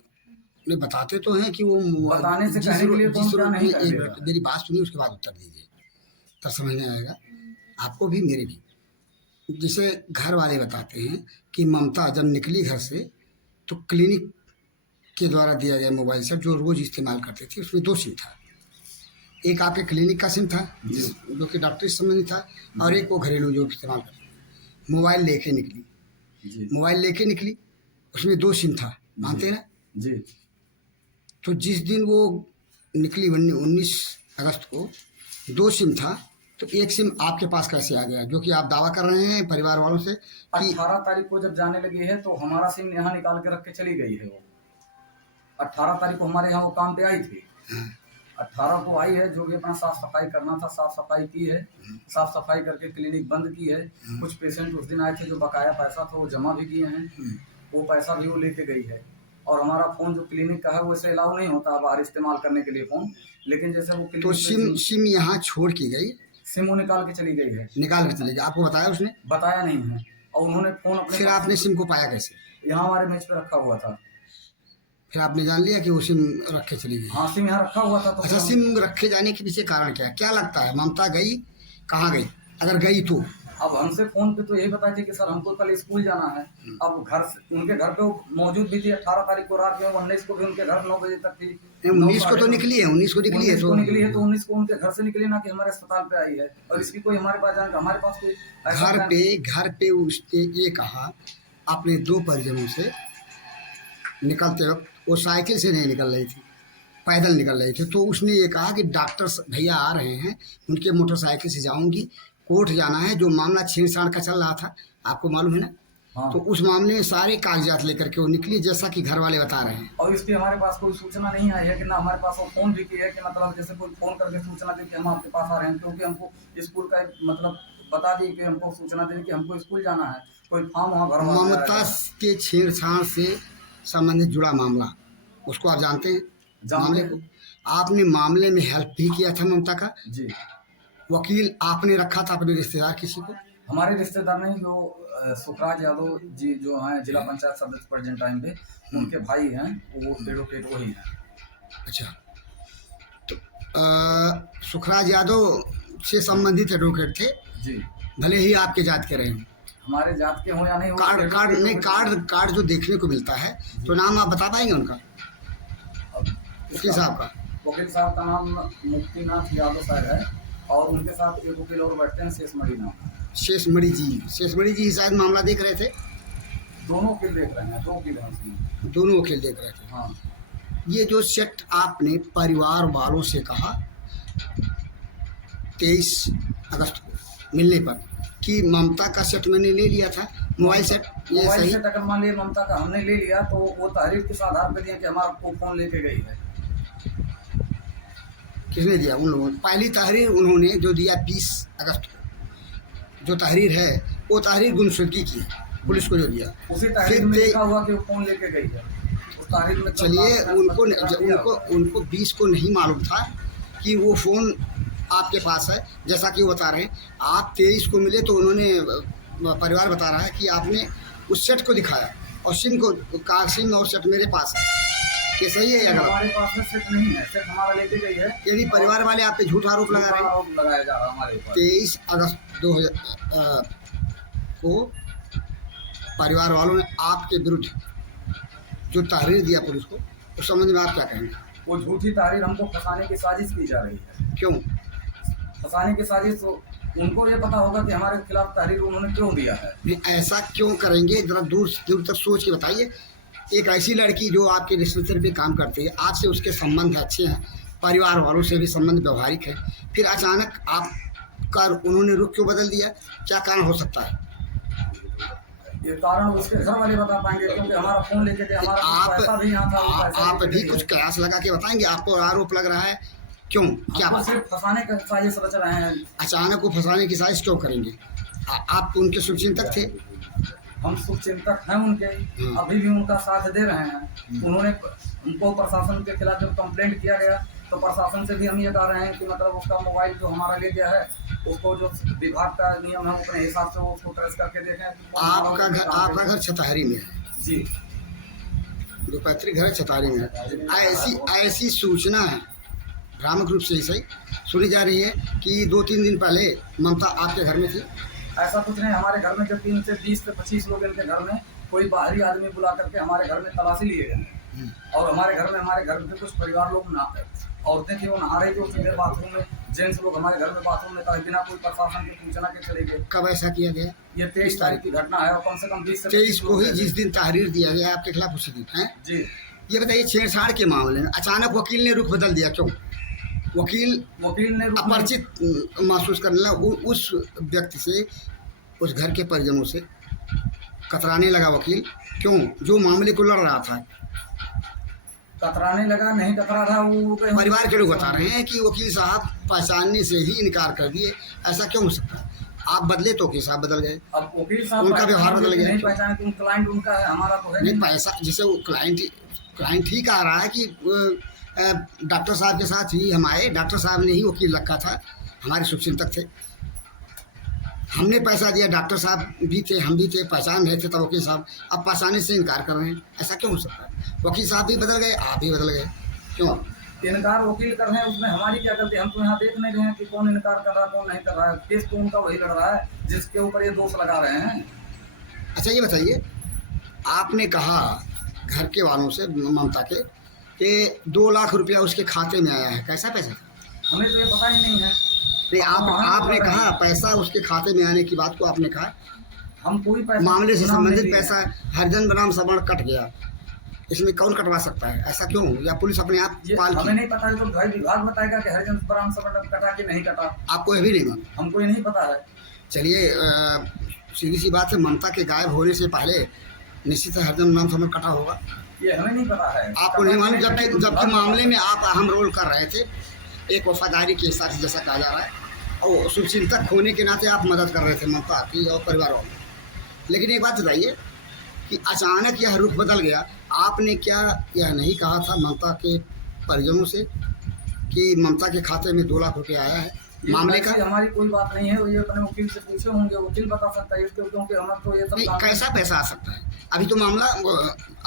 नहीं बताते तो हैं कि वो बताने से कहने के लिए कौन क्या नहीं कर देगा। मेरी बात सुनिए, उसके बाद उत्तर दीजिए, तब समझ में आएगा आपको भी मेरे भी। जिसे घर वाले बताते हैं कि ममता जब निकली घर से तो क्लिनिक के द्वारा दिया गया मोबाइल सेट जो रोज़ इस्तेमाल करते थे, उसमें 2 सिम था। एक आपके क्लिनिक का सिम था जो कि डॉक्टर से संबंधित था, और एक वो घरेलू जो इस्तेमाल करते। मोबाइल लेके निकली, उसमें 2 सिम था, मानते हैं ना जी। तो जिस दिन वो निकली 19 अगस्त को 2 सिम था, तो एक सिम आपके पास कैसे आ गया, जो कि आप दावा कर रहे हैं परिवार वालों से कि 18 तारीख को जब जाने लगी है तो हमारा सिम यहाँ निकाल के रख के चली गई है। वो 18 तारीख को हमारे यहाँ वो काम पे आई थी। 18 को आई है, जो भी अपना साफ सफाई करना था साफ सफाई की है, साफ सफाई करके क्लिनिक बंद की है। कुछ पेशेंट उस दिन आए थे जो बकाया पैसा था वो जमा भी किए हैं, वो पैसा भी वो लेके गई है। और हमारा फोन जो क्लिनिक का है वो ऐसे अलाउ नहीं होता बाहर इस्तेमाल करने के लिए फोन, लेकिन जैसे वो तो सिम यहाँ छोड़ की गई, सिम वो निकाल के चली गई है। निकाल के चली गई, आपको बताया उसने? बताया नहीं है। और उन्होंने फोन अपने, फिर आपने सिम को पाया कैसे? यहाँ हमारे मेज पे रखा हुआ था। फिर आपने जान लिया कि वो सिम रख के चली गई? हाँ, सिम यहाँ रखा हुआ था। तो अच्छा, सिम रखे जाने के पीछे कारण क्या लगता है? ममता गई कहाँ गई, अगर गई तो? अब हमसे फोन पे तो यही बताई थी कि सर हमको कल स्कूल जाना है। अब घर से उनके घर पे वो मौजूद भी थी। 18 तारीख को रात में, 19 को भी उनके घर 9 बजे तक थी। 19 को तो निकली है, 19 को निकली है तो 19 को उनके घर से निकली, ना कि हमारे अस्पताल पे आई है। और इसकी कोई हमारे पास हमारे पास कोई घर पे उसने ये कहा अपने 2 परिजनों से निकलते वक्त, वो साइकिल से नहीं निकल रही थी, पैदल निकल रही थी, तो उसने ये कहा कि डॉक्टर भैया आ रहे हैं, उनके मोटरसाइकिल से जाऊंगी, कोर्ट जाना है। जो मामला छेड़छाड़ का चल रहा था, आपको मालूम है ना? हाँ। तो उस मामले में सारे कागजात लेकर के वो निकली, जैसा कि घर वाले बता रहे हैं। और इसकी हमारे पास कोई सूचना नहीं आई है कि ना हमारे पास वो फोन भी किया है कि मतलब जैसे कोई फोन करके सूचना दे कि हम आपके पास आ रहे हैं, क्योंकि हमको स्कूल का मतलब बता दी कि हमको सूचना दे कि हमको स्कूल जाना है, कोई फॉर्म वहाँ घर। ममता के छेड़छाड़ से संबंधित जुड़ा मामला, उसको आप जानते हैं मामले को? आपने मामले में हेल्प भी किया था ममता का? जी। वकील आपने रखा था अपने रिश्तेदार किसी को? हमारे रिश्तेदार नहीं, जो सुखराज यादव जी जो हैं जिला पंचायत सदस्य प्रेजेंट टाइम पे, उनके भाई हैं, वो एडवोकेट वही हैं। अच्छा, तो सुखराज यादव से संबंधित एडवोकेट थे जी, भले ही आपके जात के रहे, हमारे जात के हो या नहीं। कार्ड जो देखने को मिलता है, तो नाम आप बता पाएंगे उनका, किस साहब का? वकील साहब का नाम मुक्तिनाथ यादव साहब है और उनके साथ एक वकील और बैठते हैं शेषमणि नाम। शेषमणि जी शायद मामला देख रहे थे। दोनों वकील देख रहे हैं, दो वकील हैं उसमें। दोनों वकील देख रहे थे। हाँ। ये जो सेट आपने परिवार वालों से कहा 23 अगस्त को मिलने पर कि ममता का सेट मैंने ले लिया था, मोबाइल सेट, ये मोबाइल सही? सेट अगर मान लिया ममता का हमने ले लिया तो वो तहरीर किस आधार पर दिया कि हमारा को फोन लेके गई है? किसने दिया? उन लोगों ने। पहली तहरीर उन्होंने जो दिया 20 अगस्त को, जो तहरीर है वो तहरीर गुमशुदगी की है, पुलिस को जो दिया उसी तहरीर में लिखा हुआ कि वो फोन लेके गई है। उस तहरीर में चलिए उनको 20 को नहीं मालूम था कि वो फ़ोन आपके पास है, जैसा कि वो बता रहे हैं। आप 23 को मिले तो उन्होंने, परिवार बता रहा है कि आपने उस सेट को दिखाया और सिम और सेट मेरे पास है। ये सही है या गलत? हमारे पास में सेट नहीं है, सेट हमारा लेके गई है। यदि परिवार वाले आप पे झूठ आरोप लगा रहे हैं। लगाया जा रहा है हमारे ऊपर। 23 अगस्त 2000 को परिवार वालों ने आपके विरुद्ध जो तहरीर दिया पुलिस को, उस संबंध में आप क्या कहेंगे? वो झूठी तहरीर हमको फंसाने की साजिश की जा रही है। क्यों फंसाने की साजिश? तो उनको ये पता होगा कि हमारे खिलाफ तहरीर उन्होंने क्यों दिया है। ऐसा क्यों करेंगे? जरा दूर तक सोच के बताइए। एक ऐसी लड़की जो आपके रिश्तेदार पे काम करती है, आपसे उसके संबंध अच्छे हैं, परिवार वालों से भी संबंध व्यवहारिक है, फिर अचानक आप कर उन्होंने रुख क्यों बदल दिया? क्या कारण हो सकता है? ये कारण उसके घर वाले बता पाएंगे, क्योंकि हमारा फोन लेके गए, हमारा पैसा भी यहाँ था। आप भी कुछ कयास लगा के बताएंगे? आपको आरोप लग रहा है, क्यों? क्या बात? सिर्फ फंसाने का साजिश रच रहे हैं। अचानक वो फंसाने की साजिश क्यों करेंगे? आप उनके शुभचिंतक थे। हम शुभचिंतक हैं उनके, अभी भी उनका साथ दे रहे हैं। उन्होंने उनको प्रशासन के खिलाफ जब कंप्लेंट किया गया तो प्रशासन से भी हम ये कह रहे हैं कि मतलब उसका मोबाइल जो हमारा ले गया है, उसको जो विभाग का नियम है अपने हिसाब से वो उसको ट्रेस करके देखें। आपका घर छतारी में है जी, जो पैतृक घर छतारी में है। ऐसी सूचना है, भ्रामक रूप से ही सही सुनी जा रही है कि 2-3 दिन पहले ममता आपके घर में थी। ऐसा कुछ नहीं। हमारे घर में जब 3 से 20 से 25 लोग इनके घर में कोई बाहरी आदमी बुला करके हमारे घर में तलाशी लिए गए और हमारे घर में कुछ परिवार लोग औरतें थी, वो नहा रही थी सीधे बाथरूम में। जेंट्स लोग हमारे घर में बाथरूम में बिना कोई प्रशासन की सूचना के चले गए। कब ऐसा किया गया? ये 23 तारीख की घटना है और कम से कम 20 से 23 को ही, जिस दिन तहरीर दिया गया आपके खिलाफ, उसी दिन है जी। ये बताइए, छेड़छाड़ के मामले में अचानक वकील ने रुख बदल दिया, क्यों? वकील ने अपरिचित महसूस करने लगा, उस व्यक्ति से, उस घर के परिजनों से कतराने लगा वकील, क्यों? जो मामले को लड़ रहा था। कतराने लगा? नहीं कतरा रहा। वो परिवार के लोग बता रहे हैं कि वकील साहब पहचानने से ही इनकार कर दिए। ऐसा क्यों हो सकता है? आप बदले तो वकील साहब बदल गए। अब वकील साहब उनका व्यवहार बदल गया। नहीं पहचाने तो क्लाइंट उनका है, हमारा तो है नहीं। पैसा जैसे वो क्लाइंट ही कह रहा है कि डॉक्टर साहब के साथ ही हम आए, डॉक्टर साहब ने ही वकील रखा था, हमारे शुभचिंतक थे, हमने पैसा दिया, डॉक्टर साहब भी थे, हम भी थे, पहचान रहे थे, तब वकील साहब अब पहचाने से इनकार कर रहे हैं। ऐसा क्यों हो सकता है? वकील साहब भी बदल गए, आप भी बदल गए, क्यों? इनकार वकील कर रहे हैं, उसमें हमारी क्या गलती? हम तो यहाँ देख नहीं रहे हैं कि कौन इनकार कर रहा है कौन नहीं कर रहा है। केस तो उनका वही लड़ रहा है जिसके ऊपर ये दोष लगा रहे हैं। अच्छा ये बताइए, आपने कहा घर के वालों से, ममता के, कि 2 लाख रुपया उसके खाते में आया है। कैसा पैसा? हमें तो ये पता ही नहीं है। नहीं, आपने कहा पैसा उसके खाते में आने की बात को आपने कहा। हम कोई पैसा मामले से संबंधित पैसा हरिजन बनाम सबण कट गया, इसमें कौन कटवा सकता है? ऐसा क्यों? या पुलिस अपने आप पाल? हमें नहीं पता है, तो भाई विभाग बताएगा कि हरिजन बनाम सबण कटा कि नहीं कटा। आपको ये भी नहीं मालूम? हमको ये नहीं पता है। चलिए, सीधी सी बात है, ममता के गायब होने से पहले निश्चित है हरिजन बनाम सबण कटा होगा। ये हमें नहीं पता है। आपको नहीं मालूम? जबकि मामले में आप अहम रोल कर रहे थे, एक वफादारी के साथ जैसा कहा जा रहा है, और शुभचिंतक होने के नाते आप मदद कर रहे थे ममता की और परिवार वालों। लेकिन एक बात बताइए कि अचानक यह रुख बदल गया। आपने क्या यह नहीं कहा था ममता के परिजनों से कि ममता के खाते में 2 लाख रुपये आया है? मामले का हमारी कोई बात नहीं है, ये अपने वकील से पूछे होंगे, वकील बता सकता है इसके, क्योंकि हम तो ये नहीं। कैसा पैसा आ सकता है? अभी तो मामला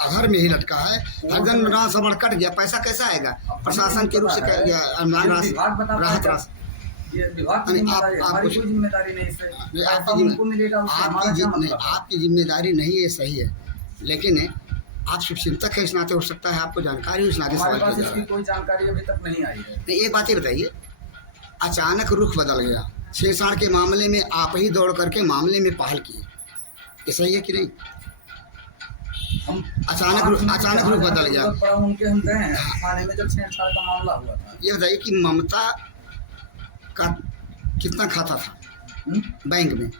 अधर में ही लटका है, हरिजन बनाम सबण कट गया, पैसा कैसा आएगा? प्रशासन के रूप से कह गया अनुदान राशि, राहत राशि। ये विभाग की हमारी कोई जिम्मेदारी नहीं इससे। आपकी जिम्मेदारी नहीं है, सही है, लेकिन आप शुभचिंतक है, इस नाते हो सकता है आपको जानकारी हो, इस नाते हमारे सवाल पास किया जा इसकी रहा है। कोई जानकारी अभी तक नहीं आई है। नहीं, एक बात ये बताइए, अचानक रुख बदल गया, छेड़छाड़ के मामले में आप ही दौड़ करके मामले में पहल किए, ये सही है कि नहीं? हम अचानक रुख बदल गया। पड़ा उनके हम गए हैं थाने में जब छेड़छाड़ का मामला हुआ था। ये बताइए कि ममता का कितना खाता था बैंक में?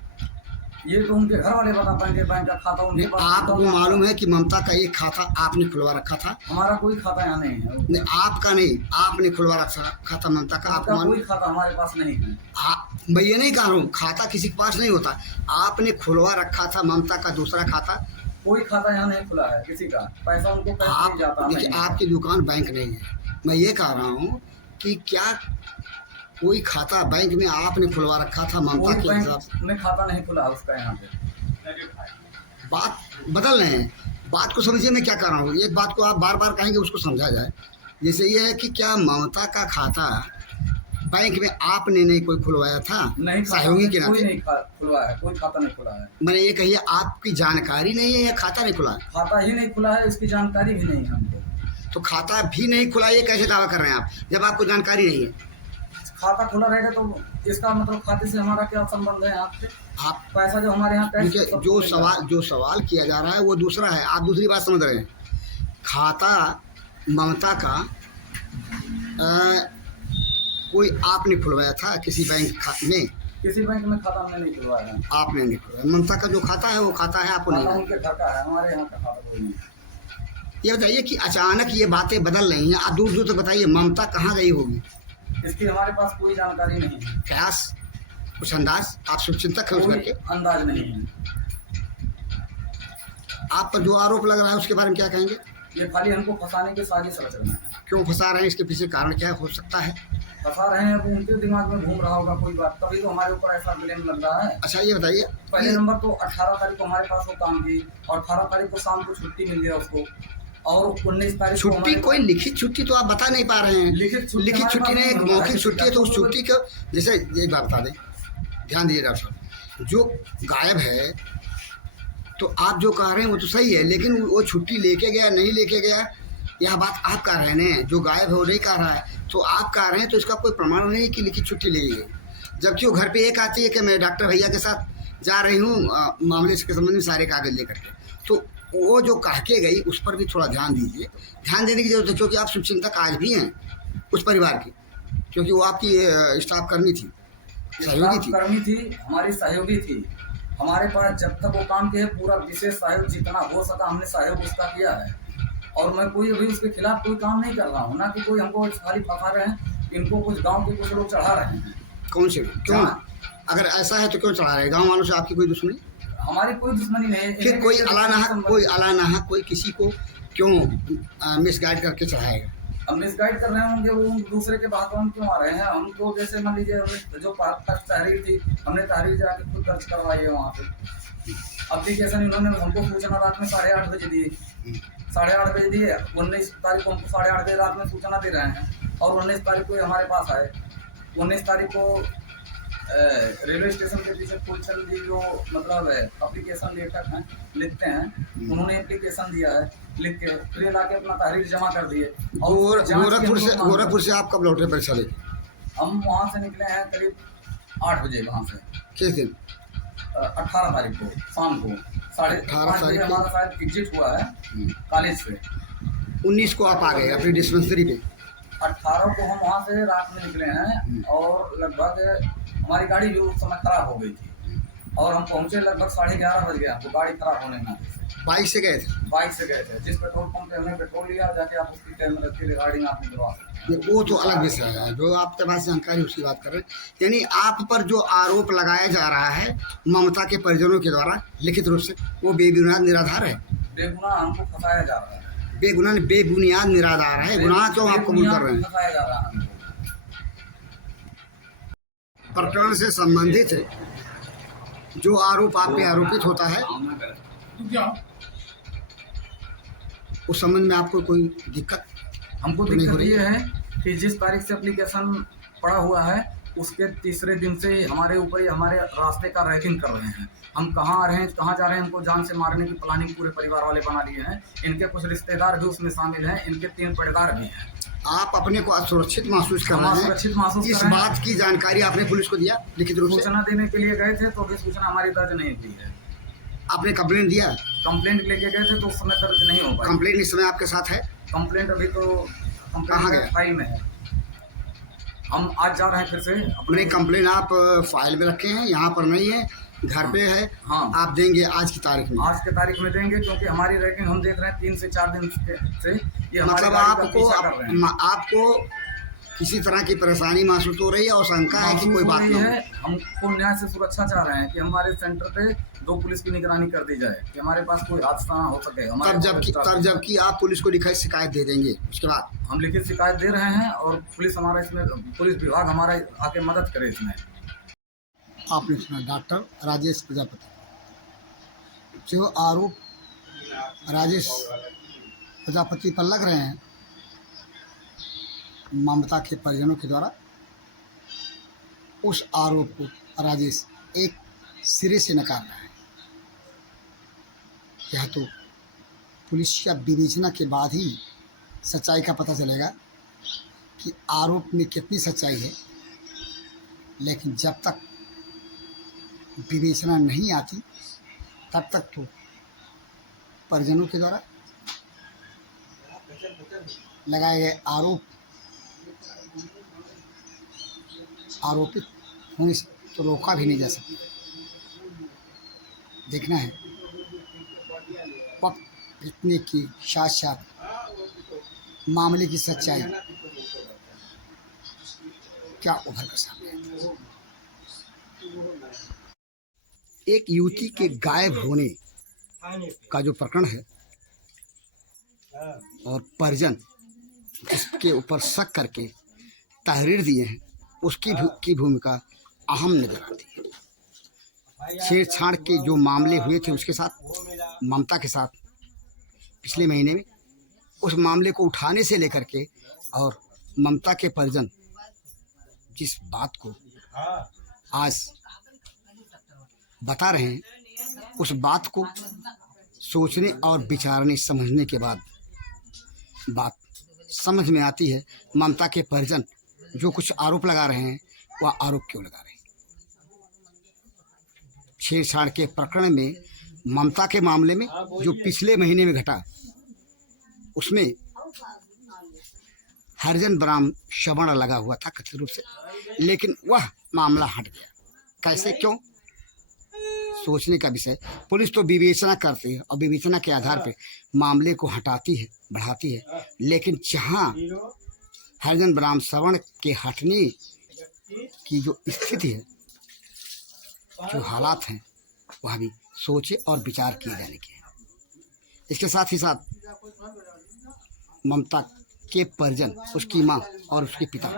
ये तो उनके घर वाले बता पाएंगे, बैंक का खाता उनके पास। आपको मालूम है कि ममता का एक खाता आपने खुलवा रखा था? हमारा कोई खाता यहाँ नहीं है। नहीं, आपका नहीं, आपने खुलवा रखा खाता ममता का, आपको मालूम? कोई खाता हमारे पास नहीं है। मैं ये नहीं कह रहा हूँ खाता किसी के पास नहीं होता, आपने खुलवा रखा था ममता का दूसरा खाता? कोई खाता यहाँ नहीं खुला है किसी का, पैसा उनको पैसा नहीं जाता। देखिए, आपकी दुकान बैंक नहीं है, मैं ये कह रहा हूँ कि क्या कोई खाता बैंक में आपने खुलवा रखा था ममता के हिसाब से? में खाता नहीं खुला उसका यहाँ पे। बात बदल रहे हैं, बात को समझिए मैं क्या कर रहा हूँ। एक बात को आप बार बार कहेंगे उसको समझा जाए। जैसे ये है कि क्या ममता का खाता बैंक में आपने नहीं कोई खुलवाया था? नहीं, सहयोगी के कोई नाते नहीं खुलवा है, कोई खाता नहीं खुला है। मैंने ये कहिए आपकी जानकारी नहीं है या खाता नहीं खुला है? खाता ही नहीं खुला है, इसकी जानकारी भी नहीं है हमको। तो खाता भी नहीं खुला, ये कैसे दावा कर रहे हैं आप जब आपको जानकारी नहीं है? खाता खुला रहेगा तो इसका मतलब खाते से हमारा क्या संबंध है आपसे? आप पैसा जो हमारे यहाँ देखिए, जो सवाल किया जा रहा है वो दूसरा है, आप दूसरी बात समझ रहे हैं। खाता ममता का कोई आपने खुलवाया था किसी बैंक में? किसी बैंक में खाता हमने नहीं खुलवाया है। आपने नहीं खुलवाया। ममता का जो खाता है वो खाता है, आपको नहीं? उनके घर का है, हमारे यहाँ का खाता कोई नहीं है। ये बताइए कि अचानक ये बातें बदल रही हैं, आप दूर दूर तक बताइए ममता कहाँ गई होगी? इसकी हमारे पास कोई जानकारी नहीं है। प्रयास कुछ अंदाज, आप शुभचिंतक है उस कोई करके, अंदाज नहीं है। आप पर जो आरोप लग रहा है उसके बारे में क्या कहेंगे? ये खाली हमको फंसाने की साजिश रच रहे हैं। क्यों फंसा रहे हैं, इसके पीछे कारण क्या हो सकता है? फंसा रहे हैं, अब उनके दिमाग में घूम रहा होगा कोई बात, तभी तो हमारे ऊपर ऐसा ब्लेम लग रहा है। अच्छा ये बताइए, पहले नंबर तो 18 तारीख को हमारे पास वो काम की और 18 तारीख को शाम को छुट्टी मिल गया उसको, और 19 तारीख छुट्टी कोई लिखित छुट्टी तो आप बता नहीं पा रहे हैं। लिखित छुट्टी नहीं, एक मौखिक छुट्टी है, तो उस छुट्टी को जैसे एक बात बता दें, ध्यान दीजिए डॉक्टर साहब, जो गायब है तो आप जो कह रहे हैं वो तो सही है, लेकिन वो छुट्टी लेके गया नहीं लेके गया यह बात आप कह रहे हैं। जो गायब है वो नहीं कह रहा है, तो आप कह रहे हैं तो इसका कोई प्रमाण नहीं कि लिखित छुट्टी ले गई है। जबकि वो घर पे एक आती है कि मैं डॉक्टर भैया के साथ जा रही हूँ मामले के संबंध में सारे कागज लेकर के, तो वो जो कह के गई उस पर भी थोड़ा ध्यान दीजिए। ध्यान देने की जरूरत है, क्योंकि आप शुभचिंतक आज भी हैं उस परिवार की, क्योंकि वो आपकी स्टाफ कर्मी थी, सहयोगी थी। हमारी सहयोगी थी। हमारे पास जब तक वो काम किए पूरा विशेष सहयोग जितना हो सका हमने सहयोग उसका किया है, और मैं कोई अभी उसके खिलाफ कोई काम नहीं कर रहा हूँ, ना कि कोई हमको खाली फंसा रहे हैं। इनको कुछ गांव के कुछ लोग चढ़ा रहे हैं। कौन से? क्यों? अगर ऐसा है तो क्यों चढ़ा रहे? गाँव वालों से आपकी कोई दुश्मनी? हमारी कोई दुश्मनी नहीं है। फिर कोई अलाना कोई किसी को क्यों मिसगाइड करके चढ़ाएगा? हम मिसगाइड कर रहे होंगे, वो दूसरे के बातों में क्यों आ रहे हैं? हम तो जैसे मान लीजिए जो फर्स्ट तहरीर थी हमने तहरीर जाके खुद दर्ज करवाई है वहाँ पे। एप्लीकेशन इन्होंने हमको सूचना रात में 8:30 बजे दिए, 8:30 बजे दिए। 19 तारीख को हमको 8:30 बजे रात में सूचना दे रहे हैं, और 19 तारीख को हमारे पास आए। 19 तारीख को रेलवे स्टेशन के पीछे फुलचंद जी जो मतलब एप्लीकेशन लेटर हैं लिखते हैं, उन्होंने एप्लीकेशन दिया है लिख के, फिर लाके अपना तहरीर जमा कर दिए। और गोरखपुर से आप कब लौटे परीक्षा लेके? हम वहाँ से निकले हैं करीब 8 बजे वहाँ से। किस दिन? 18 तारीख को शाम को 8:30 बजे हमारा शायद एग्जिट हुआ है कॉलेज से। 19 को आप आ गए अपनी डिस्पेंसरी पे? 18 को हम वहाँ से रात में निकले हैं, और लगभग हमारी गाड़ी भी उस समय खराब हो गई थी, और हम पहुँचे लगभग 11:30 बज गया हमको गाड़ी खराब होने में। बाइक से गए थे? बाइक से गए थे। जिस पेट्रोल पंप पे हमने पेट्रोल लिया, जाके आप उसकी टाइम रख के गाड़ी में आपने करवा सकते। वो तो अलग विषय है, जो आपके पास जानकारी उसकी बात कर रहे हैं। यानी आप पर जो आरोप लगाया जा रहा है ममता के परिजनों के द्वारा लिखित रूप से, वो बेबुनियाद निराधार है? बेगुनाह हमको फंसाया जा रहा है। बेबुनियाद निराधार है, गुनाह क्यों आप कबूल कर रहे हैं? फंसाया जा रहा है। प्रकरण से संबंधित जो आरोप आप पे आरोपित होता है उस संबंध में आपको कोई दिक्कत? हमको दिक्कत ये है कि जिस तारीख से एप्लीकेशन पड़ा हुआ है उसके तीसरे दिन से हमारे ऊपर ही हमारे रास्ते का रैकिंग कर रहे हैं। हम कहाँ आ रहे हैं, कहाँ जा रहे हैं, हमको जान से मारने की प्लानिंग पूरे परिवार वाले बना लिए हैं। इनके कुछ रिश्तेदार भी उसमें शामिल हैं, इनके 3 पड़ेदार भी हैं। आप अपने को असुरक्षित महसूस कर हम रहे हैं? असुरक्षित महसूस इस कर रहे हैं। बात की जानकारी आपने पुलिस को दिया लिखित रूप से? सूचना देने के लिए गए थे तो अभी सूचना हमारी दर्ज नहीं हुई है। आपने कंप्लेंट दिया? कंप्लेंट लेके गए थे तो उस समय दर्ज नहीं हो पाई। कंप्लेंट इस समय आपके साथ है? कंप्लेंट अभी तो कहाँ कंप्लेंट गया? फाइल में है। हम आज जा रहे हैं फिर से अपने कंप्लेंट आप फाइल में रखे हैं, यहाँ पर नहीं है, घर पे है? हाँ। आप देंगे आज की तारीख में? आज के तारीख में देंगे, क्योंकि हमारी रैकिंग हम देख रहे हैं 3 से 4 दिन से ये हमारी मतलब गाड़ी का पीछा कर रहे हैं। आपको किसी तरह की परेशानी महसूस हो रही है और शंका है कि कोई बात नहीं है। हमको न्याय से सुरक्षा चाह रहे हैं कि हमारे सेंटर पे 2 पुलिस की निगरानी कर दी जाए कि हमारे पास कोई हादसा ना हो सके। तब जबकि आप पुलिस को लिखित शिकायत दे देंगे, उसके बाद हम लिखित शिकायत दे रहे हैं और पुलिस हमारा इसमें, पुलिस विभाग हमारा आके मदद करे इसमें। आपने सुना डॉक्टर राजेश प्रजापति, जो आरोप राजेश प्रजापति पर लग रहे हैं ममता के परिजनों के द्वारा, उस आरोप को राजेश एक सिरे से नकार रहा है। यह तो पुलिस का विवेचना के बाद ही सच्चाई का पता चलेगा कि आरोप में कितनी सच्चाई है, लेकिन जब तक विवेचना नहीं आती तब तक तो परिजनों के द्वारा लगाए गए आरोपित होने से तो रोका भी नहीं जा सकता। देखना है वक्त बीतने की साथ साथ मामले की सच्चाई क्या उभर कर सामने आती है। एक युवती के गायब होने का जो प्रकरण है और परिजन जिसके ऊपर शक करके तहरीर दिए हैं, उसकी भूमिका अहम नजर आती है। छेड़छाड़ के जो मामले हुए थे उसके साथ, ममता के साथ पिछले महीने में, उस मामले को उठाने से लेकर के और ममता के परिजन जिस बात को आज बता रहे हैं, उस बात को सोचने और विचारने समझने के बाद बात समझ में आती है ममता के परिजन जो कुछ आरोप लगा रहे हैं वह आरोप क्यों लगा रहे हैं। छेड़छाड़ के प्रकरण में ममता के मामले में जो पिछले महीने में घटा, उसमें हरिजन ब्राह्मण श्रवण लगा हुआ था कथित रूप से, लेकिन वह मामला हट गया। कैसे, क्यों, सोचने का विषय। पुलिस तो विवेचना करती है और विवेचना के आधार पर मामले को हटाती है, बढ़ाती है, लेकिन जहाँ हरिजन ब्राह्मण श्रवण के हटने की जो स्थिति है, जो हालात हैं, वह भी सोचे और विचार किए जाने के हैं। इसके साथ ही साथ ममता के परिजन, उसकी माँ और उसके पिता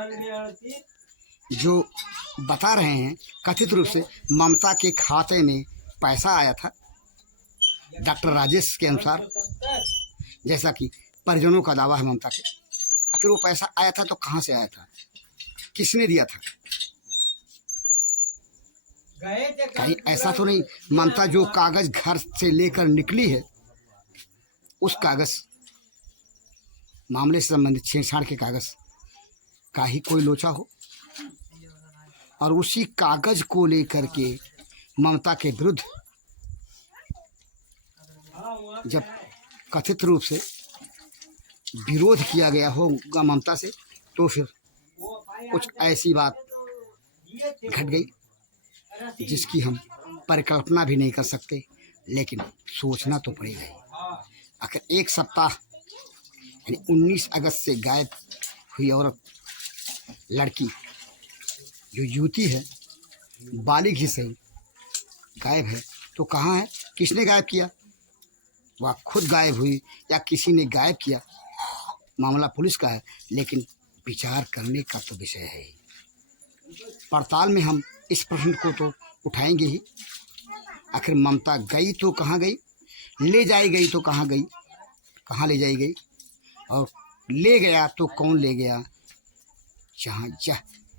जो बता रहे हैं कथित रूप से ममता के खाते में पैसा आया था डॉक्टर राजेश के अनुसार, जैसा कि परिजनों का दावा है ममता के। आखिर वो पैसा आया था तो कहाँ से आया था, किसने दिया था? कहीं ऐसा तो नहीं ममता जो कागज घर से लेकर निकली है, उस कागज मामले से संबंधित छेड़छाड़ के कागज का ही कोई लोचा हो और उसी कागज को लेकर के ममता के विरुद्ध जब कथित रूप से विरोध किया गया होगा ममता से, तो फिर कुछ ऐसी बात घट गई जिसकी हम परिकल्पना भी नहीं कर सकते, लेकिन सोचना तो पड़ेगा ही। आखिर एक सप्ताह यानी 19 अगस्त से गायब हुई औरत, लड़की, जो युवती है, बालिग ही सही, गायब है तो कहाँ है, किसने गायब किया? वह खुद गायब हुई या किसी ने गायब किया, मामला पुलिस का है, लेकिन विचार करने का तो विषय है ही। पड़ताल में हम इस प्रश्न को तो उठाएंगे ही, आखिर ममता गई तो कहाँ गई, ले जाई गई तो कहाँ गई, कहाँ ले जाई गई, और ले गया तो कौन ले गया, जहाँ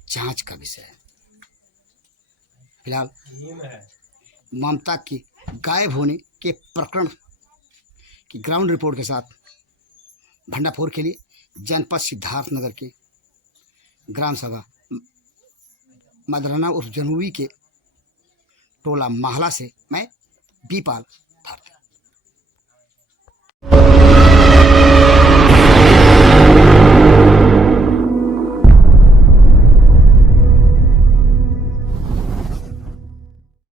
जांच का विषय है। फिलहाल ममता की गायब होने के प्रकरण की ग्राउंड रिपोर्ट के साथ भंडाफोर के लिए जनपद सिद्धार्थनगर के ग्राम सभा मदराना उर्फ जनूबी के टोला महला से मैं बीपाल